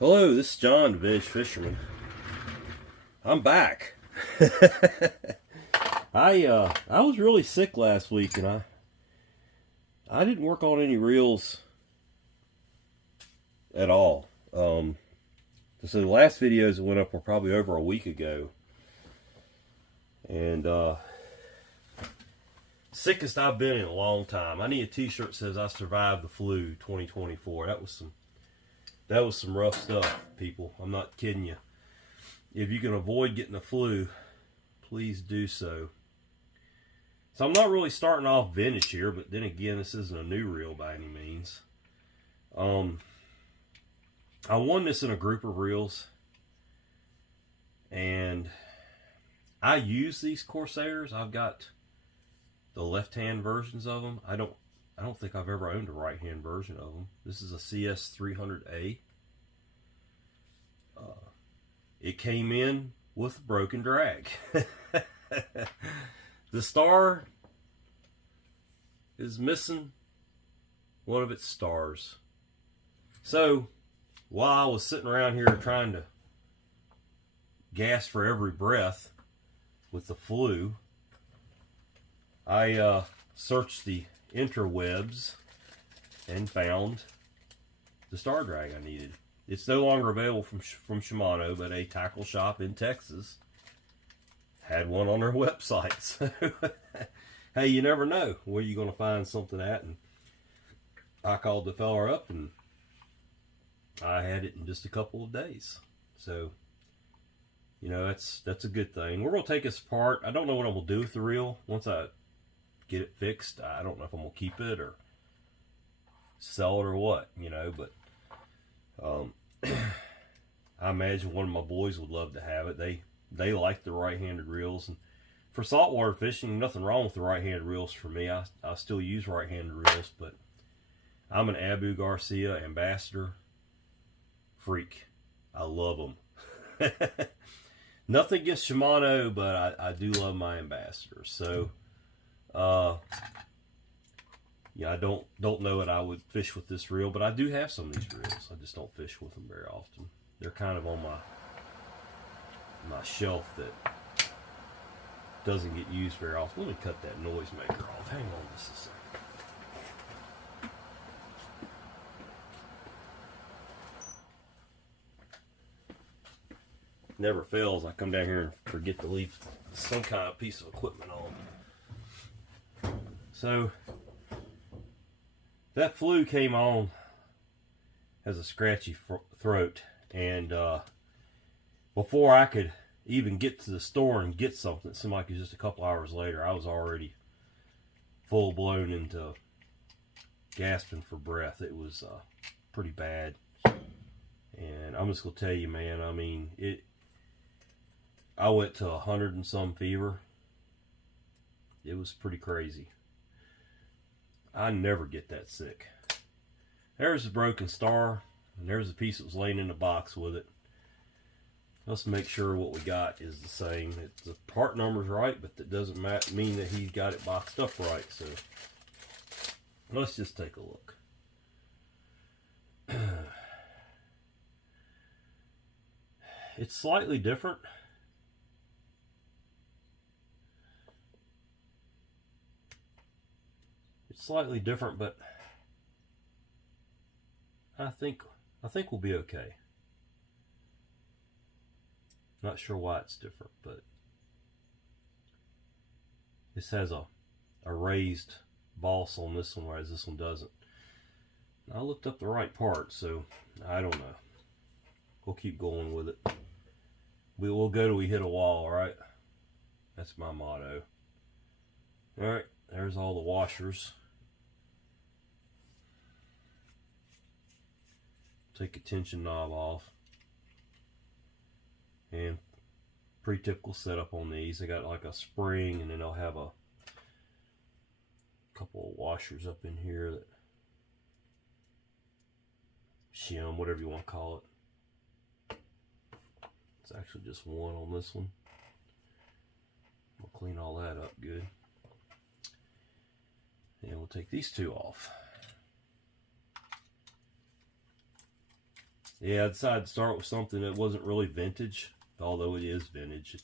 Hello, this is John, the Vintage Fisherman. I'm back. I was really sick last week, and I didn't work on any reels at all. So the last videos that went up were probably over a week ago, and sickest I've been in a long time. I need a T-shirt that says "I survived the flu 2024." That was some rough stuff, people. I'm not kidding you. If you can avoid getting the flu, please do so. So I'm not really starting off vintage here, but then again, this isn't a new reel by any means. I won this in a group of reels, and I use these Corsairs. I've got the left-hand versions of them. I don't think I've ever owned a right-hand version of them. This is a CS300A. It came in with a broken drag. The star is missing one of its stars. So, while I was sitting around here trying to gasp for every breath with the flu, I searched the interwebs and found the star drag I needed. It's no longer available from Shimano, but a tackle shop in Texas had one on their website. So, hey, you never know where you're going to find something at. And I called the fella up, and I had it in just a couple of days. So, you know, that's a good thing. We're going to take this apart. I don't know what I'm going to do with the reel once I get it fixed. I don't know if I'm going to keep it or sell it or what, you know, but I imagine one of my boys would love to have it. They like the right-handed reels, and for saltwater fishing, nothing wrong with the right-handed reels for me. I still use right-handed reels, but I'm an Abu Garcia ambassador freak. I love them. Nothing against Shimano, but I do love my ambassadors. So yeah, I don't know that I would fish with this reel, but I do have some of these reels. I just don't fish with them very often. They're kind of on my shelf that doesn't get used very often. Let me cut that noisemaker off. Hang on just a second. Never fails. I come down here and forget to leave some kind of piece of equipment on. So that flu came on as a scratchy throat, and before I could even get to the store and get something, it seemed like it was just a couple hours later, I was already full blown into gasping for breath. It was pretty bad, and I'm just gonna tell you, man, I mean, I went to 100 and some fever. It was pretty crazy. I never get that sick. There's a broken star, and there's a piece that was laying in the box with it. Let's make sure what we got is the same. The part number's right, but that doesn't mean that he's got it boxed up right. So let's just take a look. It's slightly different. Slightly different, but I think we'll be okay. Not sure why it's different, but this has a raised boss on this one, whereas this one doesn't. I looked up the right part, so I don't know. We'll keep going with it. We will go till we hit a wall, all right? That's my motto. All right, there's all the washers. Take a tension knob off, and pretty typical setup on these. They got like a spring, and then they'll have a couple of washers up in here that shim, whatever you want to call it. It's actually just one on this one. We'll clean all that up good, and we'll take these two off. Yeah, I decided to start with something that wasn't really vintage, although it is vintage.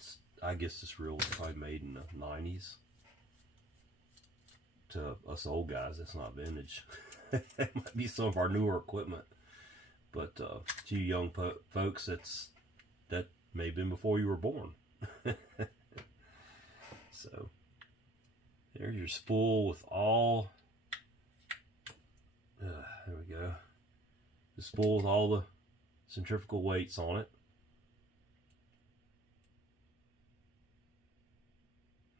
I guess this reel was probably made in the 90s. To us old guys, that's not vintage. It might be some of our newer equipment, but to you young folks, that may have been before you were born. So there's your spool with all. There we go. The spool with all the centrifugal weights on it.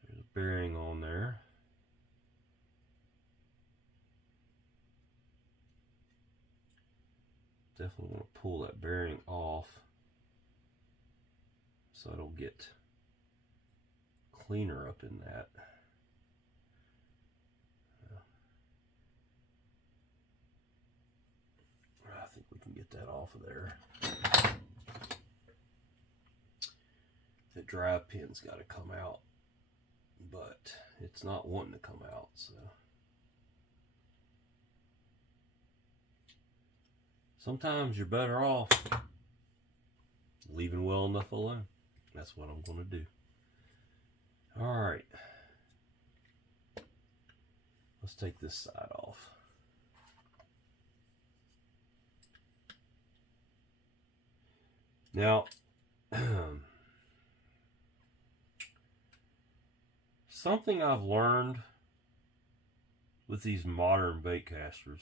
There's a bearing on there. Definitely want to pull that bearing off so it'll get cleaner up in that. I think we can get that off of there. The drive pin's got to come out, but it's not wanting to come out, so. Sometimes you're better off leaving well enough alone. That's what I'm going to do. All right. Let's take this side off. Now, something I've learned with these modern bait casters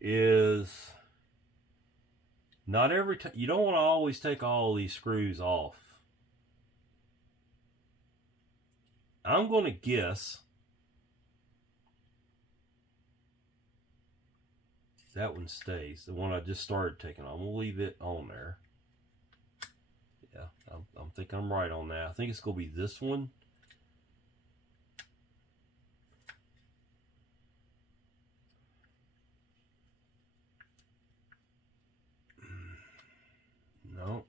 is not every time, you don't want to always take all these screws off. I'm going to guess that one stays. The one I just started taking, I'm going to leave it on there. Yeah, I'm thinking I'm right on that. I think it's going to be this one. No.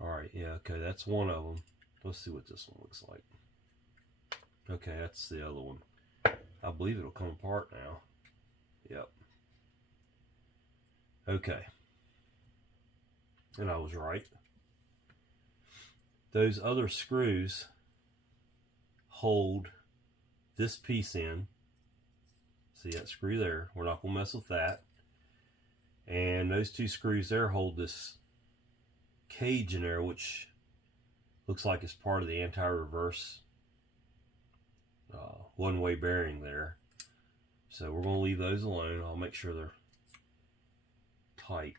All right, yeah, okay, that's one of them. Let's see what this one looks like. Okay, that's the other one. I believe it'll come apart now. Yep. Okay. And I was right. Those other screws hold this piece in. See that screw there? We're not going to mess with that. And those two screws there hold this cage in there, which looks like it's part of the anti-reverse one-way bearing there. So we're going to leave those alone. I'll make sure they're tight.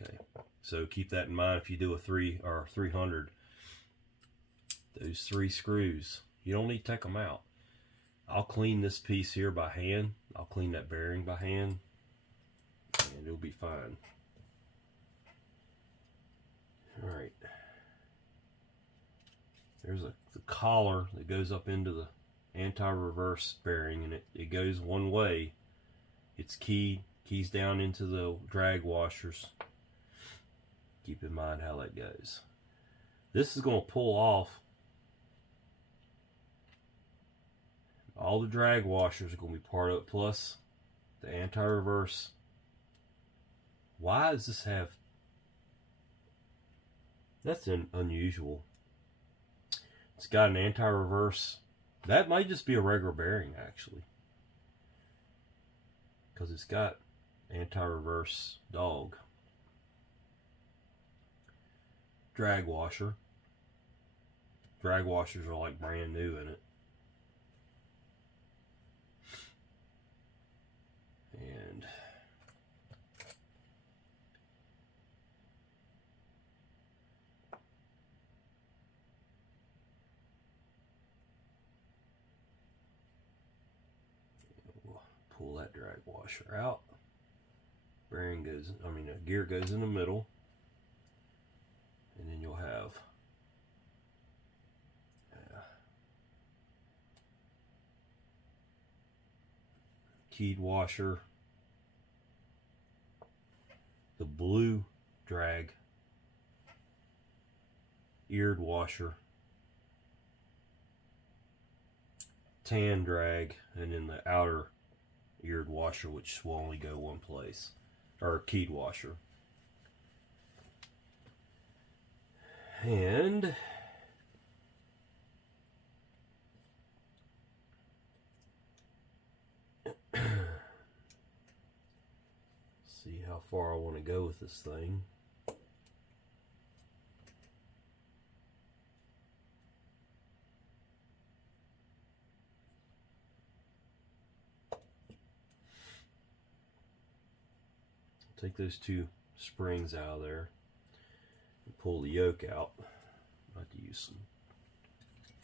Okay, so keep that in mind if you do a 300. Those three screws, you don't need to take them out. I'll clean this piece here by hand. I'll clean that bearing by hand, and it'll be fine. All right. There's the collar that goes up into the anti-reverse bearing, and it goes one way. It's keys down into the drag washers. Keep in mind how that goes. This is going to pull off. All the drag washers are going to be part of it, plus the anti-reverse. Why does this have... That's unusual. It's got an anti-reverse. That might just be a regular bearing, actually. Because it's got anti-reverse dog. Drag washer. Drag washers are like brand new in it. And we'll pull that drag washer out. Bearing goes, gear goes in the middle. And then you'll have keyed washer, the blue drag eared washer, tan drag, and then the outer eared washer, which will only go one place, or keyed washer. And see how far I want to go with this thing. Take those two springs out of there and pull the yoke out. I have to use some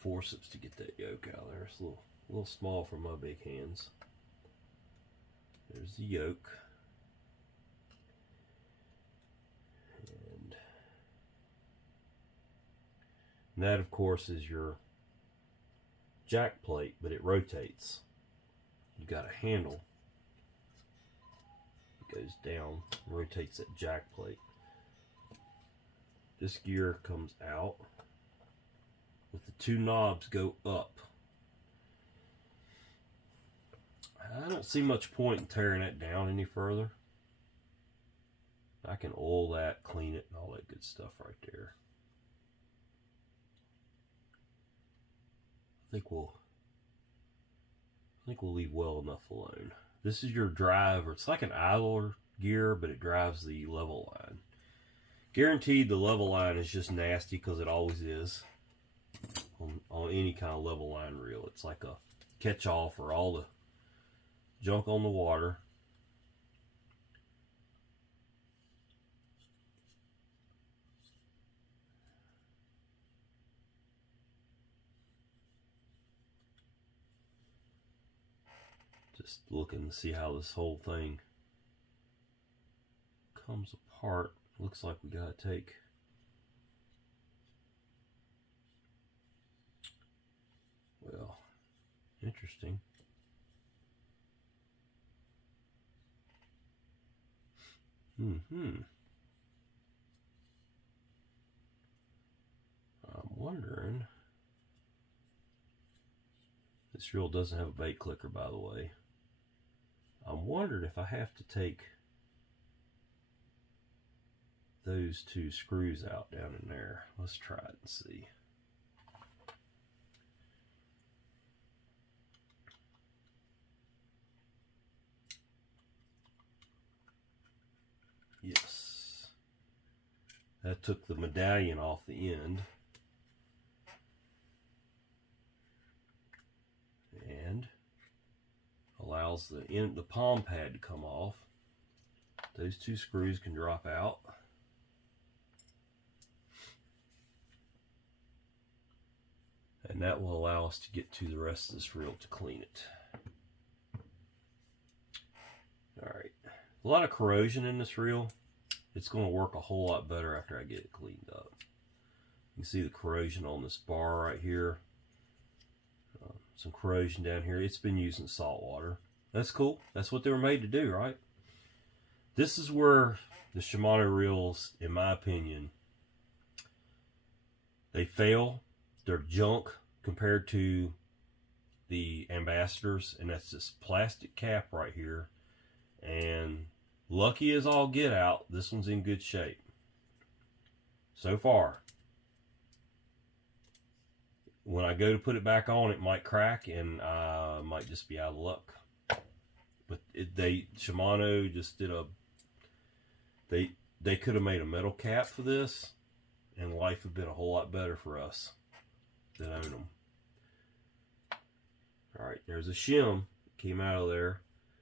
forceps to get that yoke out of there. It's a little small for my big hands. There's the yoke. And that, of course, is your jack plate, but it rotates. You got a handle. It goes down, rotates that jack plate. This gear comes out, with the two knobs go up. I don't see much point in tearing that down any further. I can oil that, clean it, and all that good stuff right there. I think we'll leave well enough alone. This is your drive, or it's like an idler gear, but it drives the level line. Guaranteed the level line is just nasty, because it always is on any kind of level line reel. It's like a catch-all for all the junk on the water. Just looking to see how this whole thing comes apart. Looks like we gotta take well, interesting. I'm wondering. This reel doesn't have a bait clicker, by the way. I'm wondering if I have to take those two screws out down in there. Let's try it and see. Yes. That took the medallion off the end. And allows the palm pad to come off. Those two screws can drop out. And that will allow us to get to the rest of this reel to clean it. Alright. A lot of corrosion in this reel. It's going to work a whole lot better after I get it cleaned up. You can see the corrosion on this bar right here. Some corrosion down here. It's been using salt water. That's cool. That's what they were made to do, right? This is where the Shimano reels, in my opinion, they fail. They're junk compared to the Ambassadors, and that's this plastic cap right here. And lucky as all get out, this one's in good shape so far. When I go to put it back on, it might crack, and I might just be out of luck. But Shimano just did they could have made a metal cap for this, and life would have been a whole lot better for us than own them. All right, there's a shim came out of there.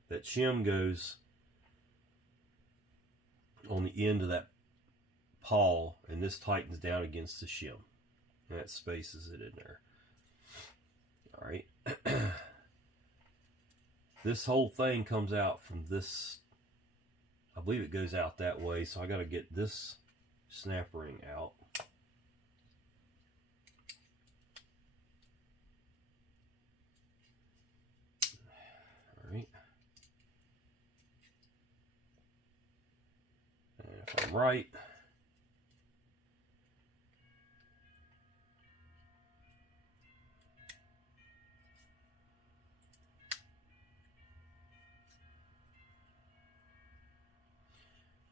That shim goes on the end of that pawl, and this tightens down against the shim. And that spaces it in there. All right. This whole thing comes out from this. I believe it goes out that way, so I got to get this snap ring out. All right. them right.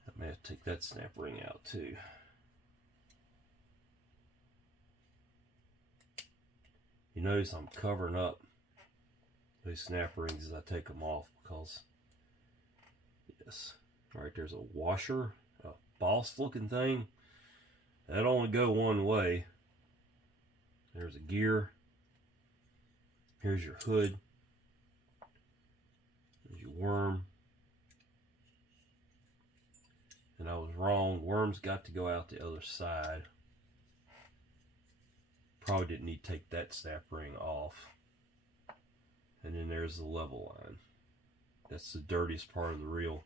I may have to take that snap ring out too. You notice I'm covering up those snap rings as I take them off because, yes, right there's a washer, a boss looking thing. That only go one way. There's a gear. Here's your hood. There's your worm. And I was wrong. Worm's got to go out the other side. Probably didn't need to take that snap ring off. And then there's the level line. That's the dirtiest part of the reel.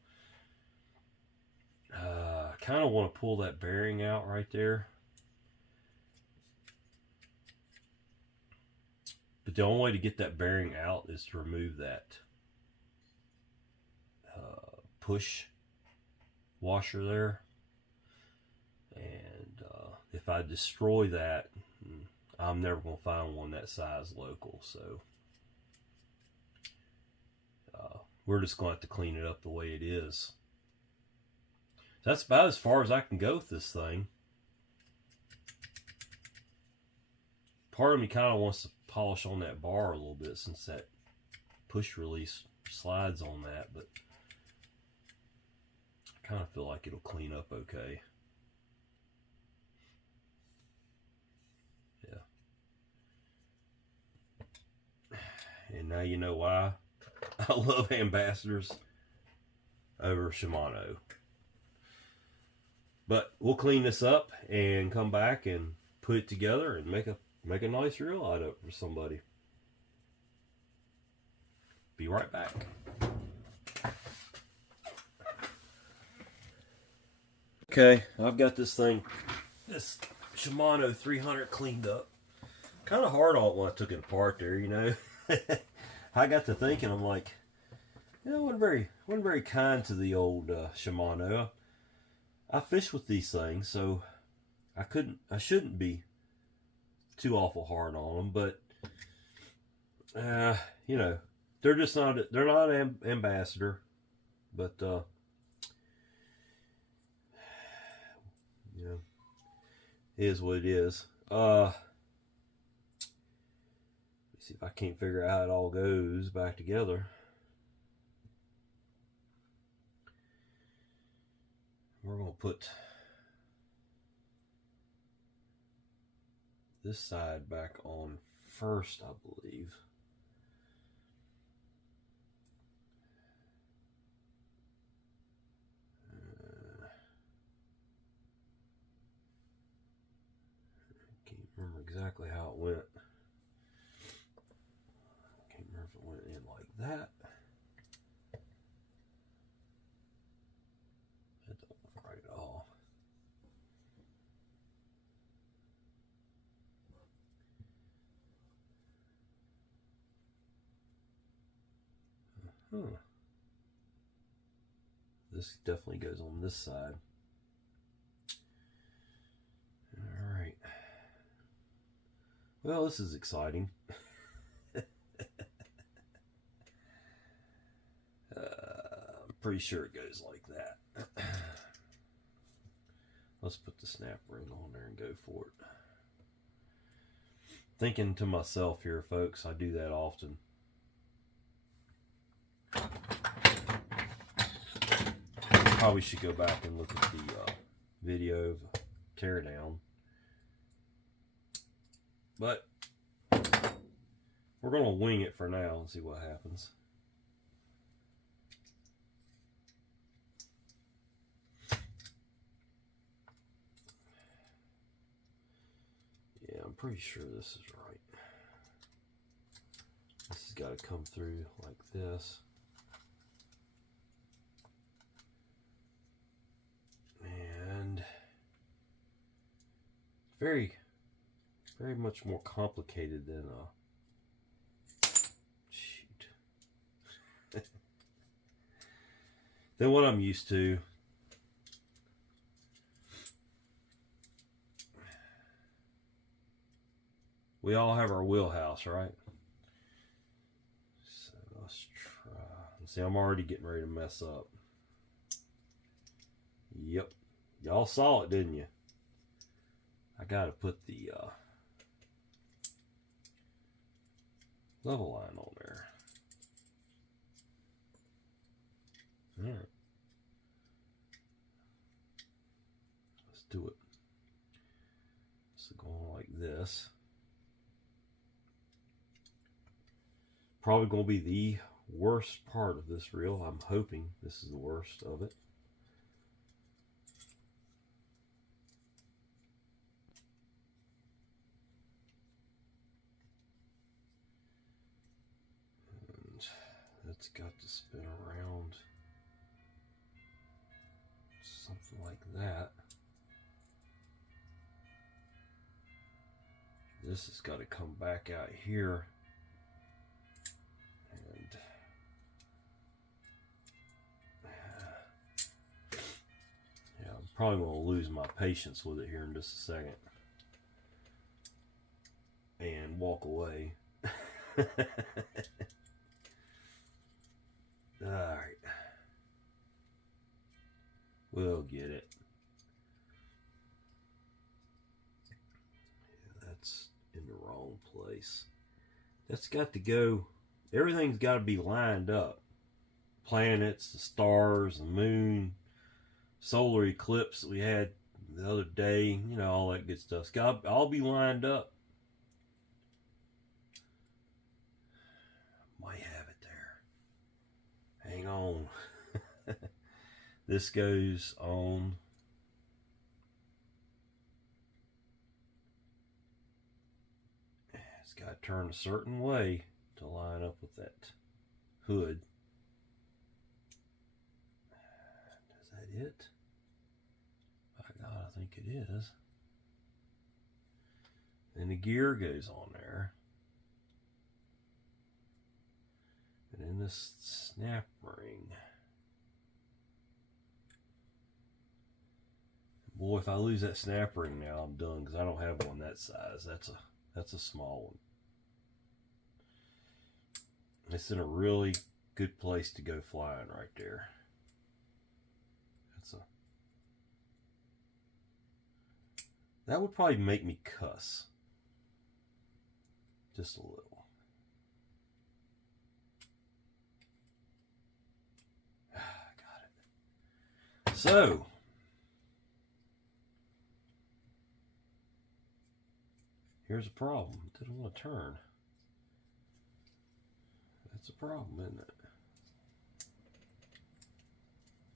I kind of want to pull that bearing out right there. But the only way to get that bearing out is to remove that push washer there. And if I destroy that, I'm never going to find one that size local. So we're just going to have to clean it up the way it is. That's about as far as I can go with this thing. Part of me kind of wants to polish on that bar a little bit since that push release slides on that, but I kind of feel like it'll clean up okay. Yeah. And now you know why I love Ambassadors over Shimano. But we'll clean this up and come back and put it together and make a nice reel out of it for somebody. Be right back. Okay, I've got this Shimano 300 cleaned up. Kind of hard on it when I took it apart there, you know. I got to thinking, I'm like, you know, wasn't very kind to the old Shimano. I fish with these things, so I shouldn't be too awful hard on them, but you know, they're not Ambassador, but you know, it is what it is. Let's see if I can't figure out how it all goes back together. We're going to put this side back on first, I believe. I can't remember exactly how it went. I can't remember if it went in like that. Huh. This definitely goes on this side. Alright. Well, this is exciting. I'm pretty sure it goes like that. Let's put the snap ring on there and go for it. Thinking to myself here, folks, I do that often. Probably should go back and look at the video of teardown. But we're going to wing it for now and see what happens. Yeah, I'm pretty sure this is right. This has got to come through like this. And very much more complicated than than what I'm used to. We all have our wheelhouse, right? So let's try. See, I'm already getting ready to mess up. Yep. Y'all saw it, didn't you? I gotta put the level line on there. All right. Let's do it. So going like this. Probably going to be the worst part of this reel. I'm hoping this is the worst of it. And that's got to spin around something like that. This has got to come back out here. And yeah, I'm probably going to lose my patience with it here in just a second and walk away. Alright. We'll get it. Yeah, that's in the wrong place. That's got to go. Everything's got to be lined up. Planets, the stars, the moon, solar eclipse that we had the other day, you know, all that good stuff. It's got to all be lined up. Might have it there. Hang on. This goes on. It's got to turn a certain way to line up with that hood. Is that it? By God, I think it is. Then the gear goes on there. And then this snap ring. Boy, if I lose that snap ring now, I'm done, because I don't have one that size. That's a small one. It's in a really good place to go flying right there. That would probably make me cuss. Just a little. Got it. So, here's a problem. It didn't want to turn. That's a problem, isn't it?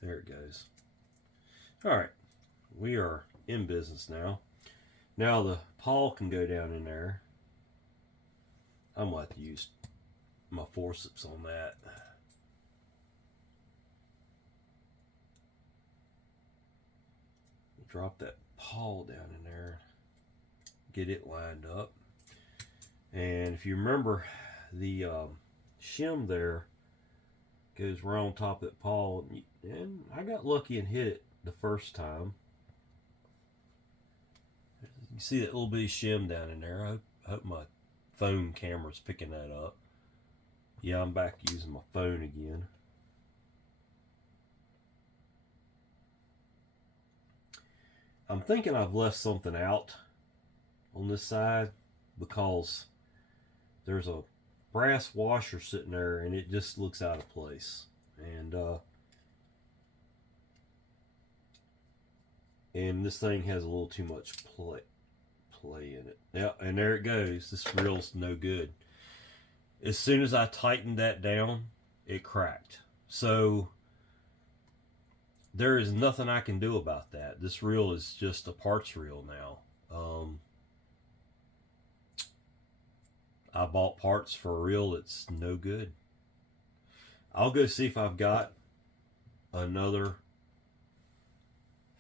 There it goes. Alright, we are in business now. Now the pawl can go down in there. I'm going to have to use my forceps on that. Drop that pawl down in there. Get it lined up. And if you remember, the shim there goes right on top of that pawl. And I got lucky and hit it the first time. You see that little bitty shim down in there. I hope my phone camera's picking that up. Yeah, I'm back using my phone again. I'm thinking I've left something out on this side because there's a brass washer sitting there and it just looks out of place. And this thing has a little too much play in it. Yeah, and there it goes. This reel's no good. As soon as I tightened that down, it cracked. So there is nothing I can do about that. This reel is just a parts reel now. I bought parts for a reel that's no good. I'll go see if I've got another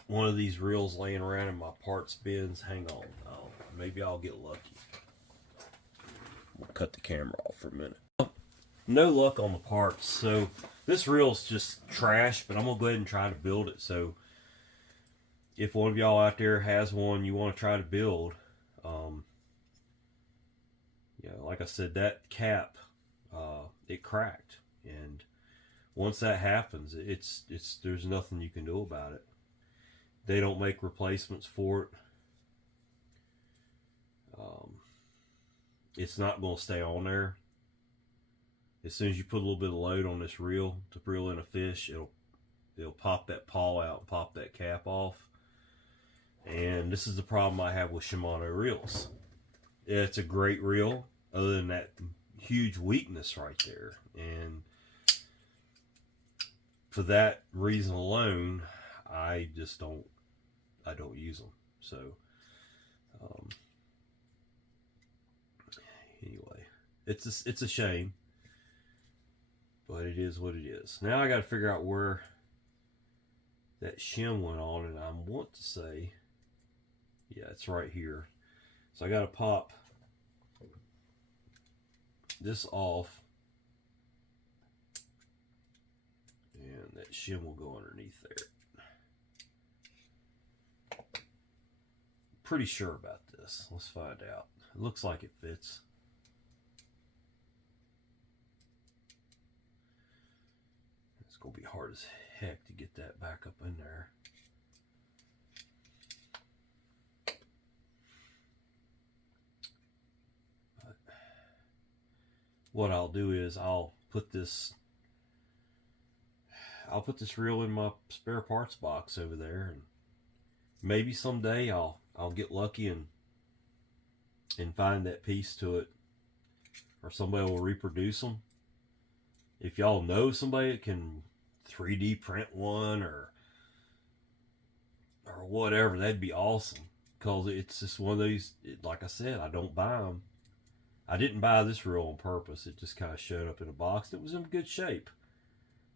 one of these reels laying around in my parts bins. Hang on. Maybe I'll get lucky. We'll cut the camera off for a minute. No luck on the parts. So this reel's just trash, but I'm going to go ahead and try to build it. So if one of y'all out there has one you want to try to build, you know, like I said, that cap, it cracked, and once that happens, it's there's nothing you can do about it. They don't make replacements for it. It's not going to stay on there. As soon as you put a little bit of load on this reel to reel in a fish, it'll pop that pawl out and pop that cap off. And this is the problem I have with Shimano reels. It's a great reel, other than that huge weakness right there. And for that reason alone, I don't use them. So anyway, it's a shame, but it is what it is. Now I got to figure out where that shim went on, and I want to say, yeah, it's right here. So I got to pop this off, and that shim will go underneath there. Pretty sure about this. Let's find out. It looks like it fits. It's gonna be hard as heck to get that back up in there. But what I'll do is I'll put this reel in my spare parts box over there, and maybe someday I'll get lucky and find that piece to it, or somebody will reproduce them. If y'all know somebody that can 3D print one or whatever, that'd be awesome. Because it's just one of these, like I said, I don't buy them. I didn't buy this reel on purpose. It just kind of showed up in a box. It was in good shape.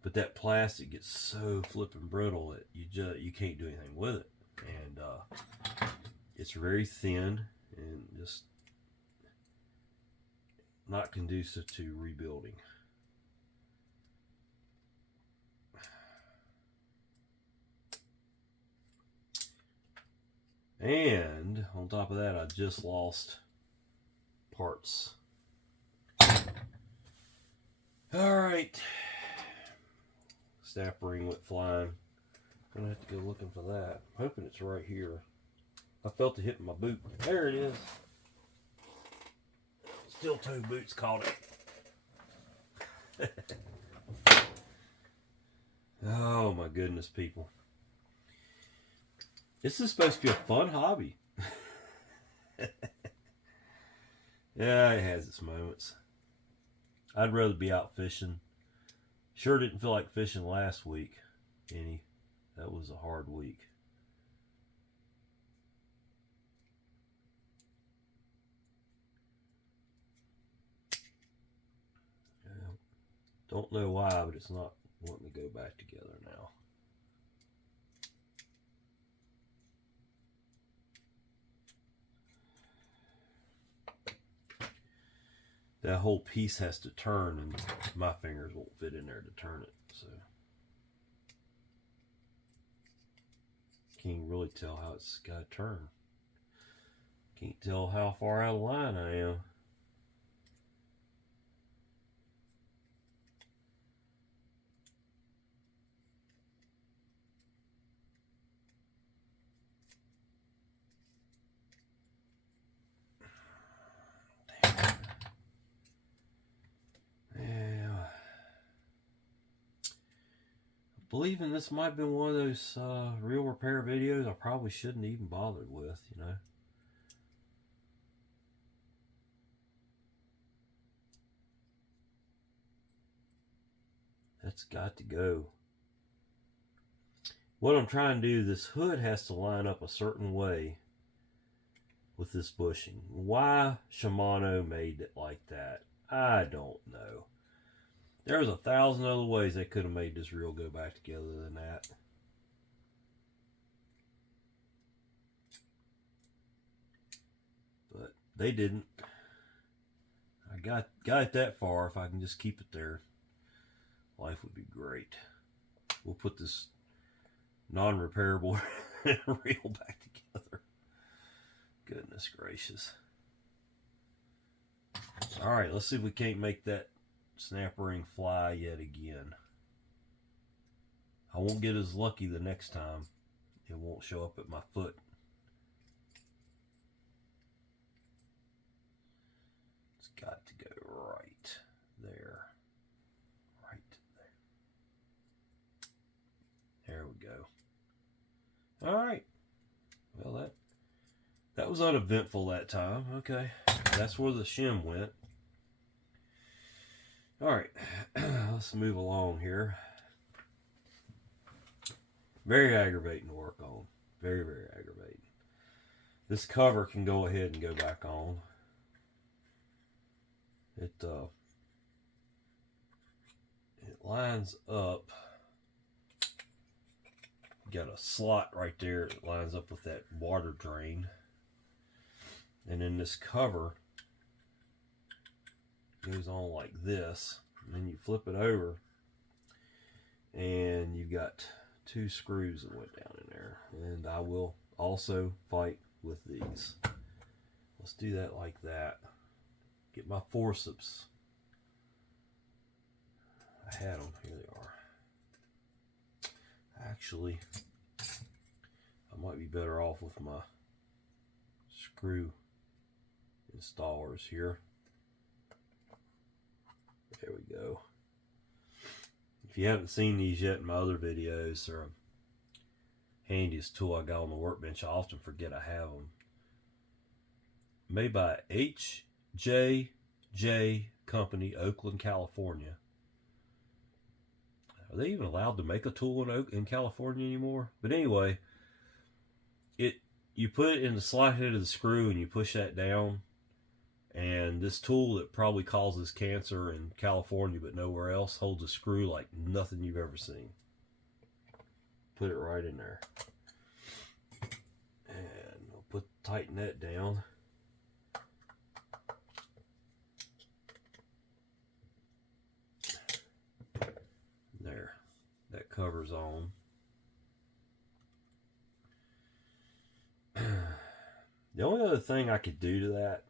But that plastic gets so flippin' brittle that you can't do anything with it. And it's very thin and just not conducive to rebuilding. And on top of that, I just lost parts. Alright. Snap ring went flying. I'm gonna have to go looking for that. I'm hoping it's right here. I felt it hitting my boot. There it is. Steel toe boots caught it. Oh my goodness, people. This is supposed to be a fun hobby. Yeah, it has its moments. I'd rather be out fishing. Sure didn't feel like fishing last week any. That was a hard week. Don't know why, but it's not wanting to go back together now. That whole piece has to turn, and my fingers won't fit in there to turn it, so can't really tell how it's got to turn. Can't tell how far out of line I am. Believing this might have been one of those reel repair videos I probably shouldn't even bothered with, you know. That's got to go. What I'm trying to do, this hood has to line up a certain way with this bushing. Why Shimano made it like that, I don't know. There's 1,000 other ways they could have made this reel go back together than that. But they didn't. I got it that far. If I can just keep it there, life would be great. We'll put this non-repairable reel back together. Goodness gracious. Alright, let's see if we can't make that snap ring fly yet again. I won't get as lucky the next time. It won't show up at my foot. It's got to go right there. Right there. There we go. Alright. Well, that was uneventful that time. Okay. That's where the shim went. Alright. Let's move along here. Very aggravating to work on. Very, very aggravating. This cover can go ahead and go back on. It lines up. Got a slot right there that lines up with that water drain. And then this cover goes on like this. And then you flip it over and you've got 2 screws that went down in there. And I will also fight with these. Let's do that like that. Get my forceps. I had them. Here they are. Actually, I might be better off with my screw installers here. There we go. If you haven't seen these yet in my other videos, they're the handiest tool I got on the workbench. I often forget I have them. Made by HJJ Company, Oakland, California. Are they even allowed to make a tool in California anymore? But anyway, you put it in the slot head of the screw and you push that down, and this tool that probably causes cancer in California but nowhere else holds a screw like nothing you've ever seen. Put it right in there. And we'll tighten that down. There. That covers on. The only other thing I could do to that,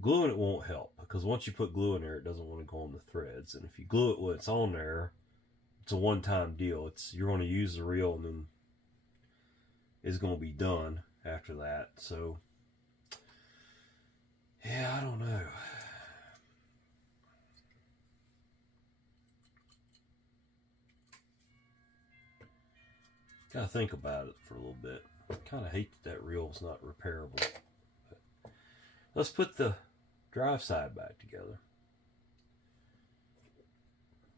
gluing it won't help, because once you put glue in there, it doesn't want to go on the threads. And if you glue it when it's on there, it's a one-time deal. You're going to use the reel and then it's going to be done after that. So, yeah, I don't know. Gotta think about it for a little bit. I kind of hate that reel is not repairable. But let's put the drive side back together.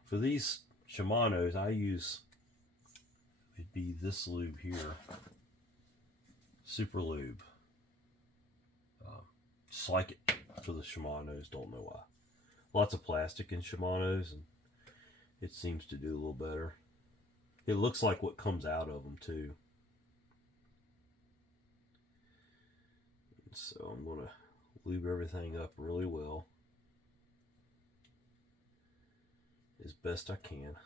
For these Shimanos, I use, it'd be this lube here, Super Lube. Just like it for the Shimanos, don't know why. Lots of plastic in Shimanos, and it seems to do a little better. It looks like what comes out of them too. And so I'm going to lube everything up really well as best I can.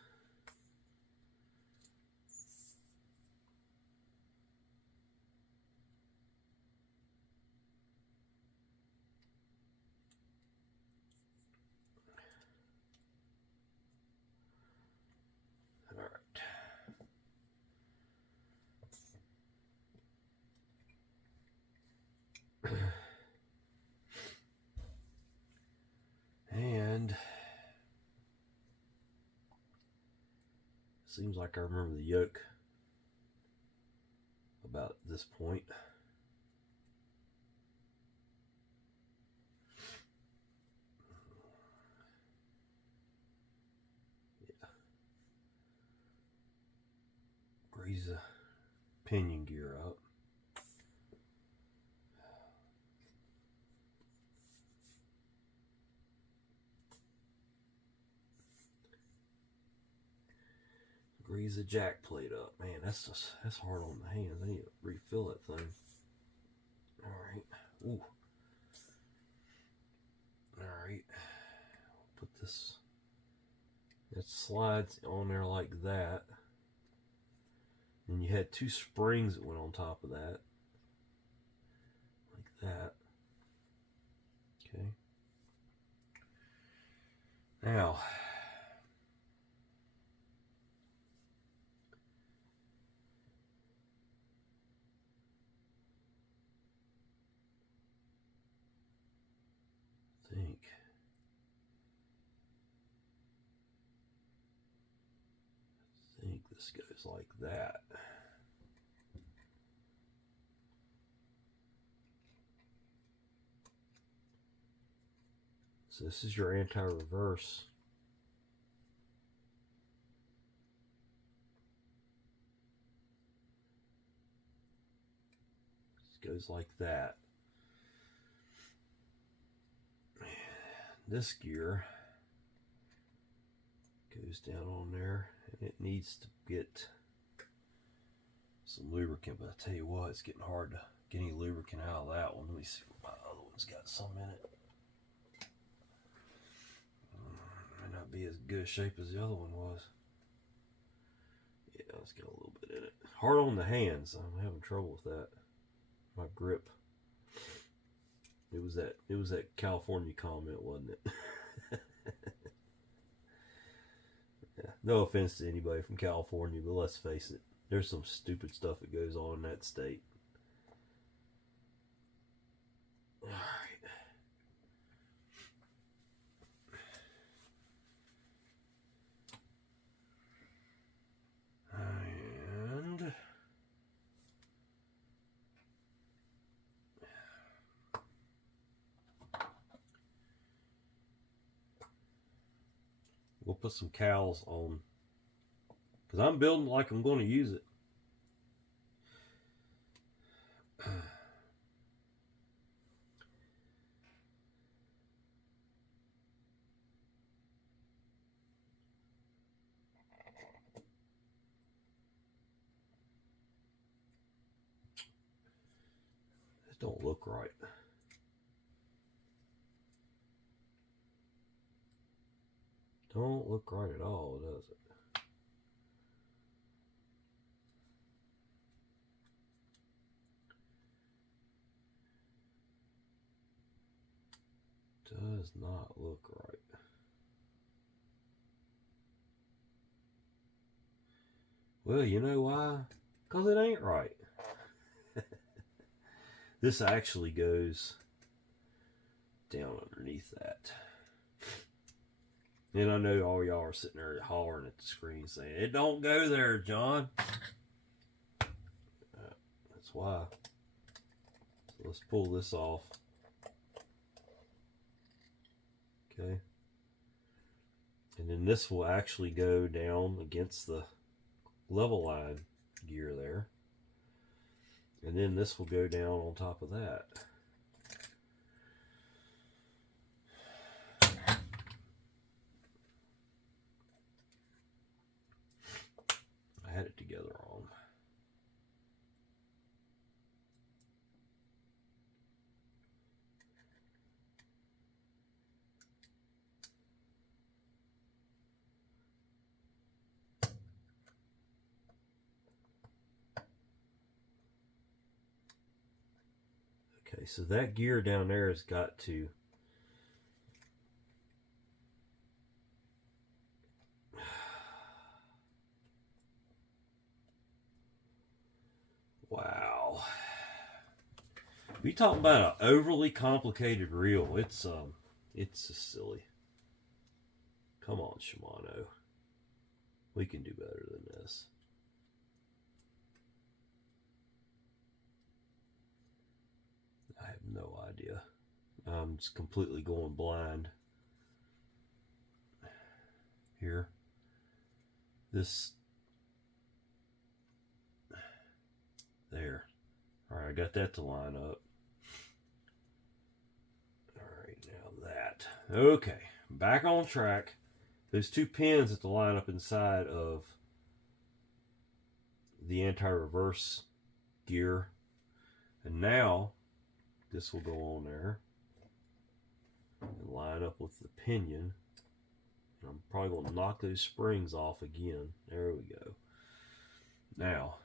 And seems like I remember the yoke about this point. Yeah. Grease the pinion gear up. Grease the jack plate up. Man, that's hard on the hands. I need to refill that thing. Alright. Ooh. Alright. Put this. It slides on there like that. And you had 2 springs that went on top of that. that. Okay. Now, I think this goes like that. So this is your anti-reverse. This goes like that. This gear goes down on there, and it needs to get some lubricant, but I tell you what, it's getting hard to get any lubricant out of that one. Let me see if my other one's got some in it. Might not be as good a shape as the other one was. Yeah, it's got a little bit in it. Hard on the hands. I'm having trouble with that. My grip. It was that California comment, wasn't it? Yeah, no offense to anybody from California, but let's face it, there's some stupid stuff that goes on in that state. All right. And we'll put some cowls on, because I'm building like I'm going to use it. It don't look right. Don't look right at all, does it? Does not look right. Well, you know why? Because it ain't right. This actually goes down underneath that. And I know all y'all are sitting there hollering at the screen saying, it don't go there, John. That's why. So let's pull this off. Okay. And then this will actually go down against the level line gear there. And then this will go down on top of that. I had it together wrong. Okay, so that gear down there has got to wow. We talking about an overly complicated reel. It's just silly. Come on, Shimano. We can do better than this. I have no idea. I'm just completely going blind here. This there. All right, I got that to line up. All right, now that. Okay, back on track. Those two pins have to line up inside of the anti-reverse gear. And now this will go on there and line up with the pinion. And I'm probably going to knock those springs off again. There we go. Now,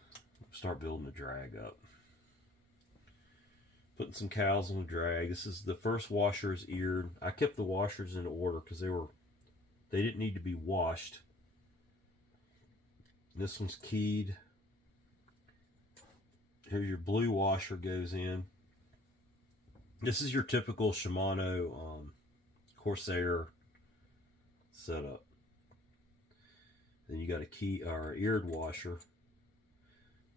start building the drag up. Putting some cowls on the drag. This is the first washer is eared. I kept the washers in order because they didn't need to be washed. This one's keyed. Here your blue washer goes in. This is your typical Shimano Corsair setup. Then you got a key or eared washer.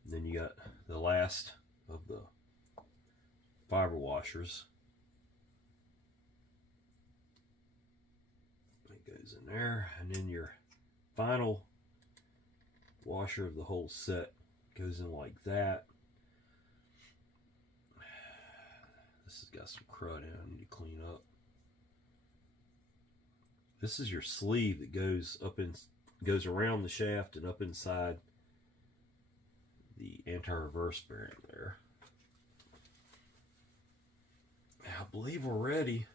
And then you got the last of the fiber washers. It goes in there, and then your final washer of the whole set goes in like that. This has got some crud in it I need to clean up. This is your sleeve that goes around the shaft and up inside the anti-reverse bearing there. I believe we're ready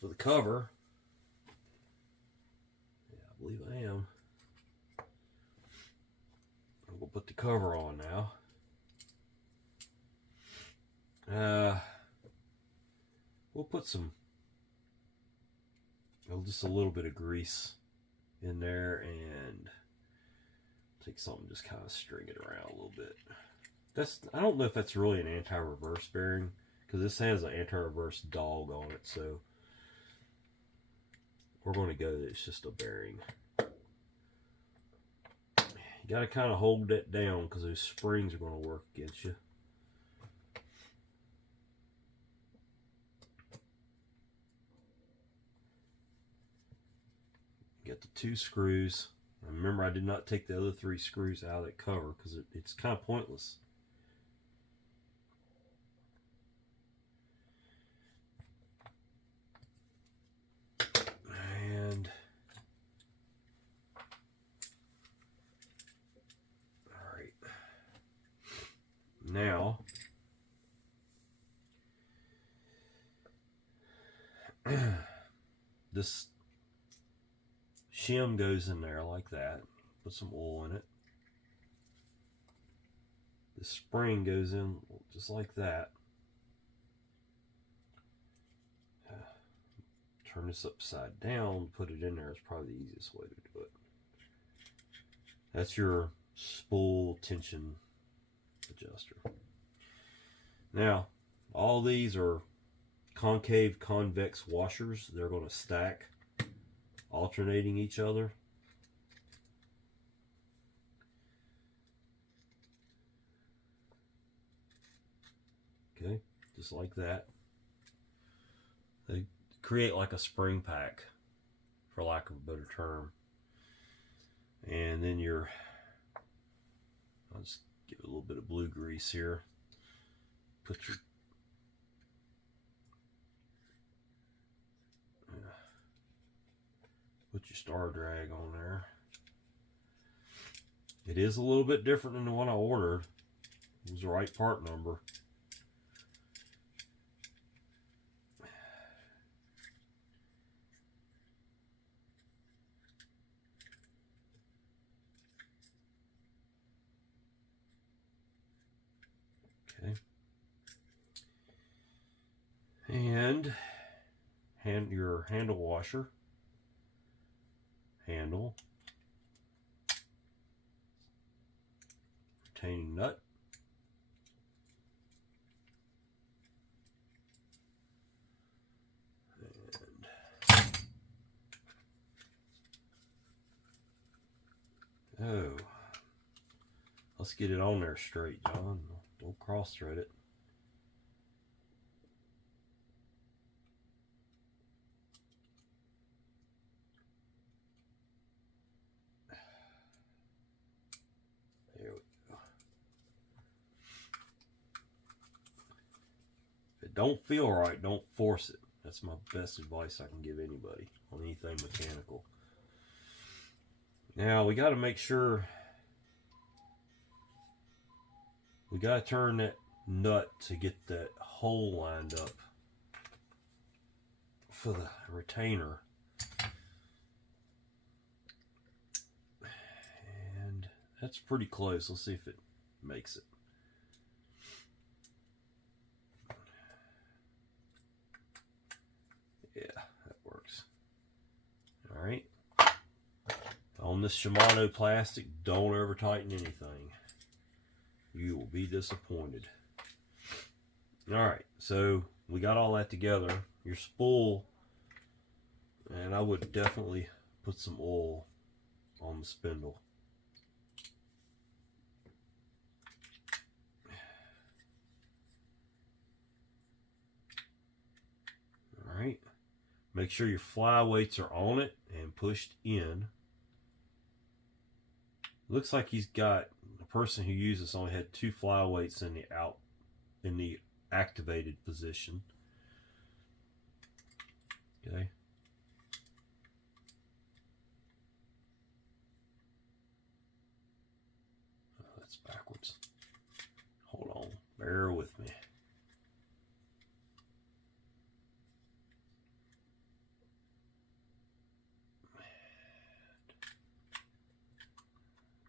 for the cover. Yeah, I believe I am. We'll put the cover on now. We'll put just a little bit of grease in there and take something, just kind of string it around a little bit. I don't know if that's really an anti-reverse bearing, because this has an anti-reverse dog on it, so we're going to go that it's just a bearing. You got to kind of hold that down because those springs are going to work against you. Get the 2 screws. And remember, I did not take the other 3 screws out of that cover because it's kind of pointless. And all right, now this shim goes in there like that. Put some oil in it. The spring goes in just like that. Turn this upside down, put it in there is probably the easiest way to do it. That's your spool tension adjuster. Now, all these are concave convex washers. They're going to stack, alternating each other. Okay, just like that. They create like a spring pack, for lack of a better term. And then I'll just give it a little bit of blue grease here. Put your star drag on there. It is a little bit different than the one I ordered. It was the right part number. Okay. And your handle washer. Handle. Retaining nut. And oh, let's get it on there straight, John. Don't cross thread it. There we go. If it don't feel right, don't force it. That's my best advice I can give anybody on anything mechanical. Now we got to make sure, we got to turn that nut to get that hole lined up for the retainer. And that's pretty close. Let's see if it makes it. on this Shimano plastic, don't ever tighten anything. You will be disappointed. Alright, so we got all that together. Your spool, and I would definitely put some oil on the spindle. Alright, make sure your flyweights are on it and pushed in. Looks like he's got, the person who used this only had 2 flyweights in the activated position. Okay. Oh, that's backwards. Hold on, bear with me.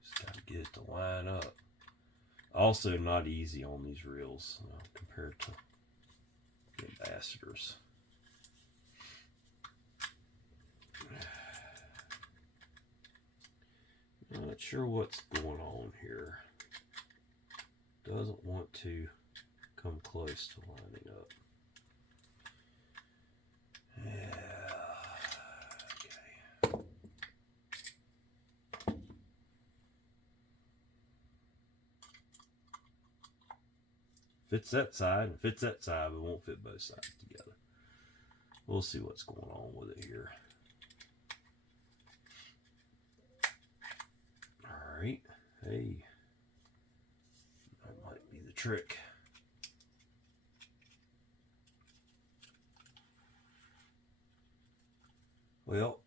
Just gotta get it to line up. Also not easy on these reels compared to the Ambassadors. I'm not sure what's going on here. Doesn't want to come close to lining up. Yeah. Okay. Fits that side and fits that side, but won't fit both sides together. We'll see what's going on with it here. Alright, hey, that might be the trick. Well,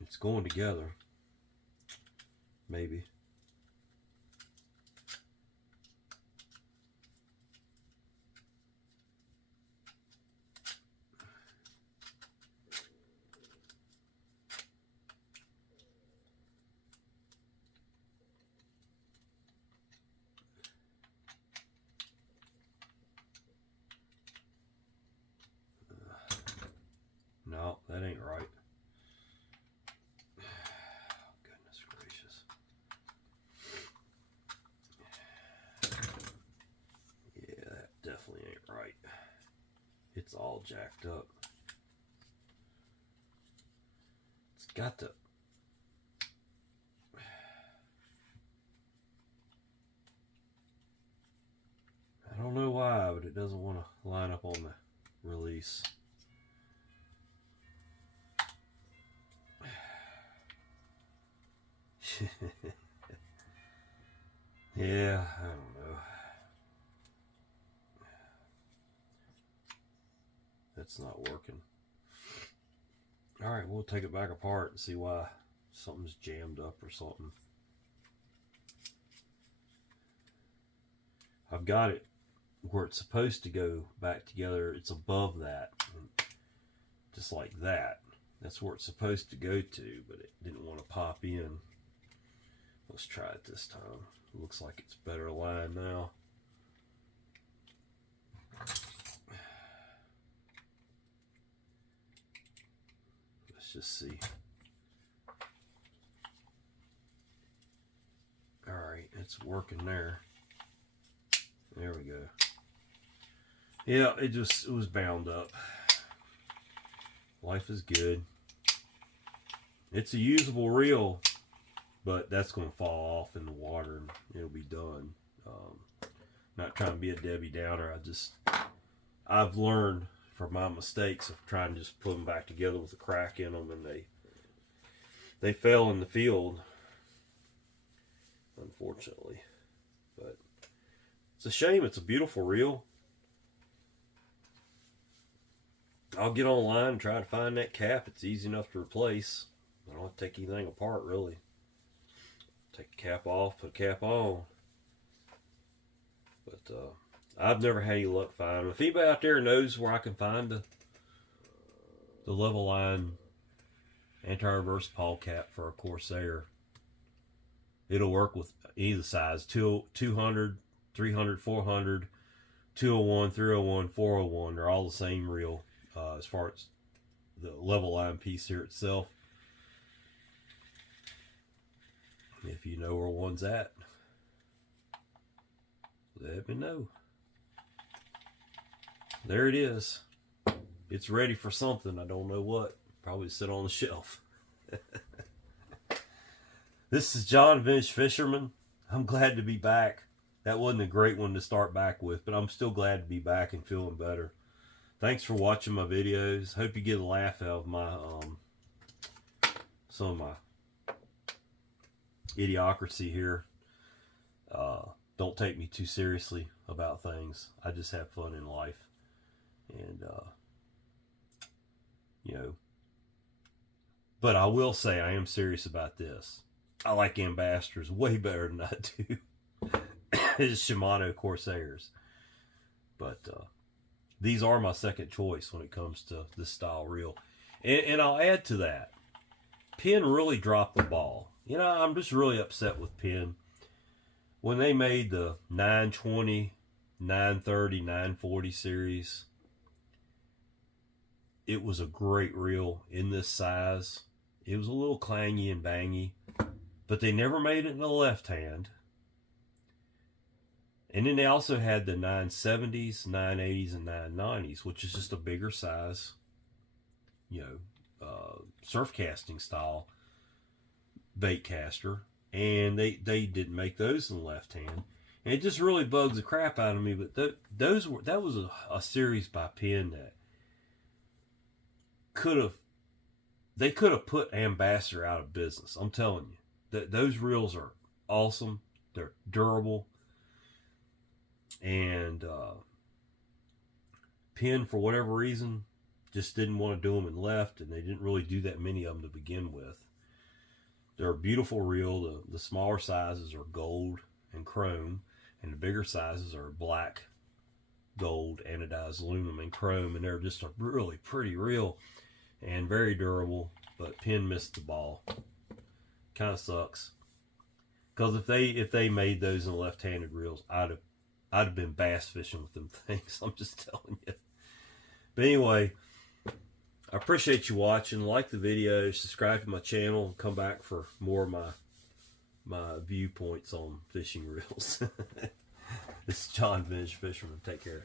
it's going together, maybe. No, that ain't right. Goodness gracious. Yeah, that definitely ain't right. It's all jacked up. It's got to... I don't know why, but it doesn't want to line up on the release. Yeah, I don't know. That's not working. Alright, we'll take it back apart and see why something's jammed up or something. I've got it where it's supposed to go back together. It's above that, just like that. That's where it's supposed to go to, but it didn't want to pop in. Let's try it this time. It looks like it's better aligned now. Let's just see. Alright, it's working there. There we go. Yeah, it was bound up. Life is good. It's a usable reel, but that's going to fall off in the water and it'll be done. Not trying to be a Debbie Downer. I've learned from my mistakes of trying to just put them back together with a crack in them, and they fell in the field, unfortunately. But it's a shame. It's a beautiful reel. I'll get online and try to find that cap. It's easy enough to replace. I don't have to take anything apart, really. Take the cap off, put the cap on. But I've never had any luck finding them. If anybody out there knows where I can find the level line anti-reverse pawl cap for a Corsair, it'll work with either size. 200, 300, 400, 201, 301, 401. They're all the same reel as far as the level line piece here itself. If you know where one's at, let me know. There it is. It's ready for something. I don't know what. Probably sit on the shelf. This is John Vintage Fisherman. I'm glad to be back. That wasn't a great one to start back with, but I'm still glad to be back and feeling better. Thanks for watching my videos. Hope you get a laugh out of my some of my idiocracy here. Don't take me too seriously about things. I just have fun in life. And you know, but I will say I am serious about this. I like ambassadors way better than I do his Shimano Corsairs. But these are my second choice when it comes to this style reel. And I'll add to that, Penn really dropped the ball. You know, I'm just really upset with Penn. When they made the 920, 930, 940 series, it was a great reel in this size. It was a little clangy and bangy, but they never made it in the left hand. And then they also had the 970s, 980s, and 990s, which is just a bigger size, you know, surf casting style bait caster. And they didn't make those in the left hand. And it just really bugs the crap out of me. But that was a series by Penn that they could have put Ambassador out of business. I'm telling you, that those reels are awesome. They're durable. And Penn, for whatever reason, just didn't want to do them in left, and they didn't really do that many of them to begin with. They're a beautiful reel. The smaller sizes are gold and chrome, and the bigger sizes are black, gold, anodized aluminum, and chrome, and they're just a really pretty reel and very durable. But Penn missed the ball. Kind of sucks, because if they made those in left-handed reels, I'd have been bass fishing with them things. I'm just telling you. But anyway, I appreciate you watching. Like the video, subscribe to my channel, and come back for more of my viewpoints on fishing reels. This is John Vintage Fisherman. Take care.